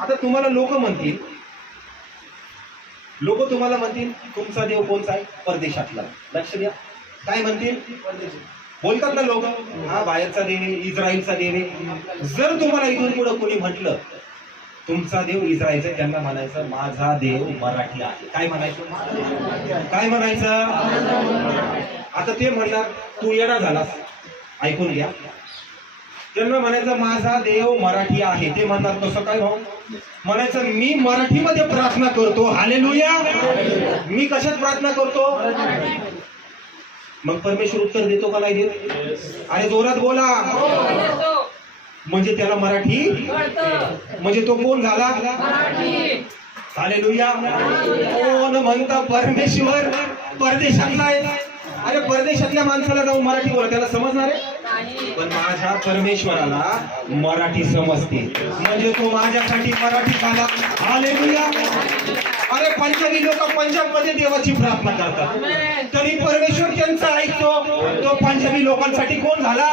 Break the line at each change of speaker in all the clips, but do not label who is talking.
आता तुम्हाला लोक म्हणतील. लोक तुम्हाला म्हणतील तुमचा देव कोणचा आहे? परदेशातला. लक्ष द्या. काय म्हणतील? बोलतात ना लोक हा बाहेरचा देव आहे इस्रायलचा देव आहे. जर तुम्हाला इथून पुढे कोणी म्हटलं तुमचा देव इस्रायलचा त्यांना म्हणायचं माझा देव मराठी आहे. काय म्हणायचं? काय म्हणायचं? आता ते म्हणणार तू येणार झालास. ऐकून घ्या. त्यांना म्हणायचं माझा देव मराठी आहे. ते म्हणतात कसं काय भाऊ म्हणायचं मी मराठीमध्ये प्रार्थना करतो. हालेलुया! मी कशात प्रार्थना करतो? मग परमेश्वर उत्तर देतो का नाही देत? अरे जोरात बोला. म्हणजे त्याला मराठी म्हणजे तो कोण झाला? हालेलुया! कोण म्हणता परमेश्वर? परदेशातला आहे. अरे परदेशातल्या माणसाला जाऊन मराठी बोला. त्याला समजणार आहे? पण माझ्या परमेश्वराला मराठी समजते. म्हणजे तो माझ्यासाठी मराठी झाला हालेलुया. अरे पंजाबी लोक पंजाबमध्ये देवाची प्रार्थना करतात. तरी परमेश्वर त्यांचा ऐकतो. तो पंजाबी लोकांसाठी कोण झाला?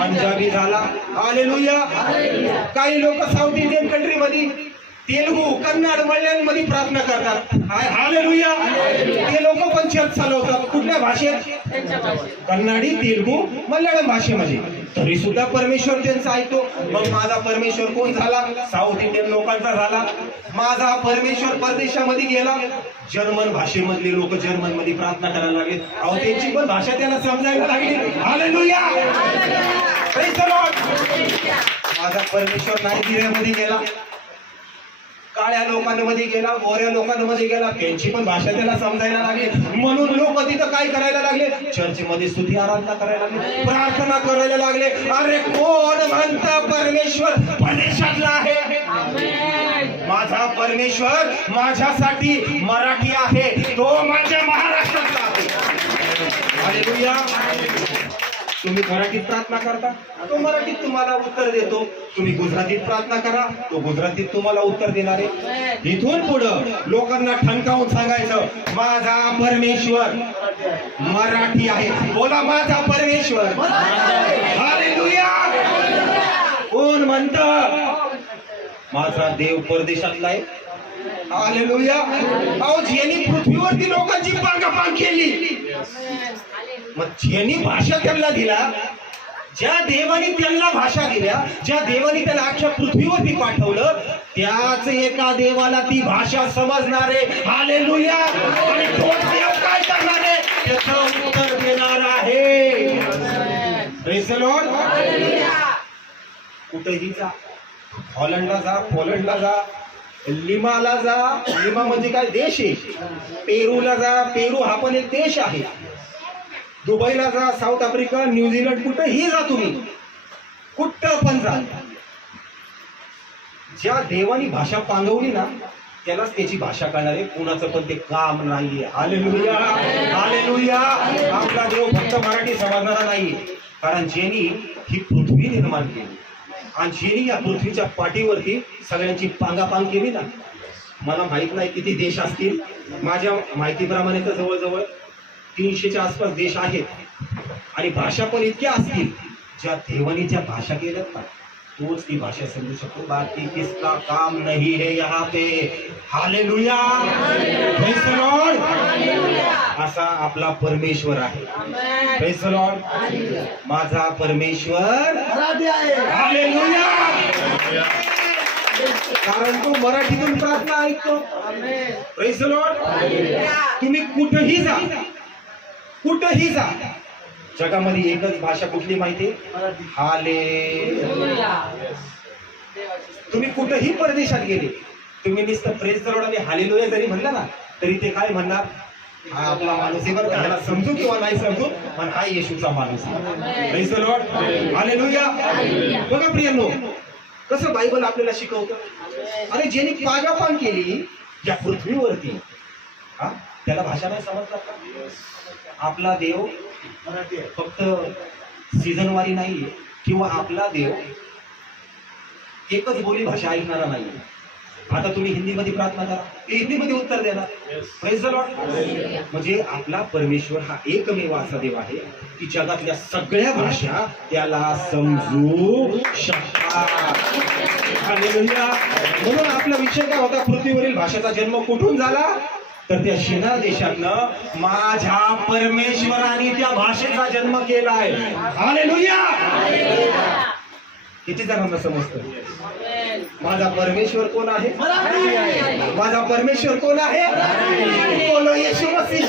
पंजाबी झाला. हालेलुया. काही लोक साऊथ इंडियन कंट्री मध्ये तेलुगू कन्नड मल्याळममध्ये प्रार्थना करतात. हालेलुया. ते लोक पण चर्च चालवतात. कुठल्या भाषेत? कन्नडी तेलुगू मल्याळम भाषेमध्ये. तरी सुद्धा परमेश्वर त्यांचा ऐकतो. मग माझा परमेश्वर कोण झाला? साऊथ इंडियन लोकांचा झाला. माझा परमेश्वर परदेशामध्ये गेला. जर्मन भाषेमधले लोक जर्मनमध्ये प्रार्थना करायला लागले. अहो त्यांची पण भाषा त्यांना समजायला लागली. हालेलुया. माझा परमेश्वर नायजेरियामध्ये गेला. काळ्या लोकांमध्ये गेला गोऱ्या लोकांमध्ये गेला त्यांची पण भाषा त्याला समजायला लागली. म्हणून लोक तिथं काय करायला लागले? चर्चमध्ये सुधी आराधना करायला लागले प्रार्थना करायला लागले. अरे कोण म्हणत परमेश्वर परदेशातला आहे? माझा परमेश्वर माझ्यासाठी मराठी आहे. तो माझ्या महाराष्ट्रातला आहे. तुम्ही मराठीत प्रार्थना करता तो मराठीत तुम्हाला उत्तर देतो. तुम्ही गुजरातीत प्रार्थना करा तो गुजरातीत तुम्हाला उत्तर देणार आहे. इथून पुढं लोकांना ठणकावून सांगायचं माझा परमेश्वर मराठी आहे. बोला माझा परमेश्वर कोण म्हणत? माझा देव परदेशातला आहे. आलेलुया अहो यांनी पृथ्वीवरती लोकांची पांगापांग केली मग ज्यांनी भाषा त्यांना दिला ज्या देवानी त्यांना भाषा दिल्या ज्या देवानी त्याला अख्ख्या पृथ्वीवरती पाठवलं त्याच एका देवाला ती भाषा समजणारे हालेलुया! आणि तो देव काय करणार आहे त्याचं उत्तर देणार आहे. कुठेही जा. हॉलंडला जा पोलंडला जा लिमाला जा. लिमा म्हणजे काय? देश आहे. पेरूला जा. पेरू हा पण एक देश आहे. दुबईला जा साऊथ आफ्रिका न्यूझीलंड कुठंही जा तुम्ही. कुठं पण जा. ज्या देवानी भाषा पांगवली ना त्यालाच त्याची भाषा कळणार आहे. कुणाचं पण ते काम नाहीये. Hallelujah hallelujah. आपला देव फक्त मराठी समजणारा नाहीये. कारण ज्यांनी ही पृथ्वी निर्माण केली आणि ज्यांनी या पृथ्वीच्या पाठीवरती सगळ्यांची पांगापांग केली ना मला माहीत नाही किती देश असतील. माझ्या माहितीप्रमाणे तर जवळजवळ तीनशेच्या आसपास देश आहेत. आणि भाषा पण इतक्या असतील ज्या देवानी ज्या भाषा केल्यात ना तोच ती भाषा समजू शकतो. बाकी किसका काम नहीं है यहाँ पे. हालेलुया. असा आपला परमेश्वर आहे. माझा परमेश्वर हालेलुया कारण तो मराठीतून प्रार्थना ऐकतो. तुम्ही कुठंही जा कुठंही जा. जगामध्ये एकच भाषा कुठली माहिती? हाले तुम्ही कुठंही परदेशात गेले तुम्ही नुसतं प्रेस जवळ आणि हालेलोया जरी म्हणलं ना तरी ते काय म्हणणार? हा आपला माणूस आहे बरं का ह्याला समजू किंवा नाही समजू पण हा येशूचा माणूस प्रेस लॉर्ड हालेलुया. बघा प्रियांनो कसं बायबल आपल्याला शिकवतं? आणि ज्यांनी पागापान केली या पृथ्वीवरती. हा? त्याला भाषा नाही समजणार का? आपला देव फक्त सीझनवारी नाहीये किंवा आपला देव एकच बोली भाषा ऐकणारा नाही आता तुम्ही हिंदीमध्ये प्रार्थना करा. ते हिंदीमध्ये उत्तर Lord. म्हणजे आपला परमेश्वर हा एकमेव असा देव आहे की जगातल्या सगळ्या भाषा त्याला समजू शकतात. म्हणून आपला विषय काय होता? पृथ्वीवरील भाषेचा जन्म कुठून झाला? तर त्या शिनार देशातनं माझ्या परमेश्वराने त्या भाषेचा जन्म केलाय हालेलुया! किती जणांना समजतं? माझा परमेश्वर कोण आहे? माझा परमेश्वर कोण आहे? बोलो येशू मसीह!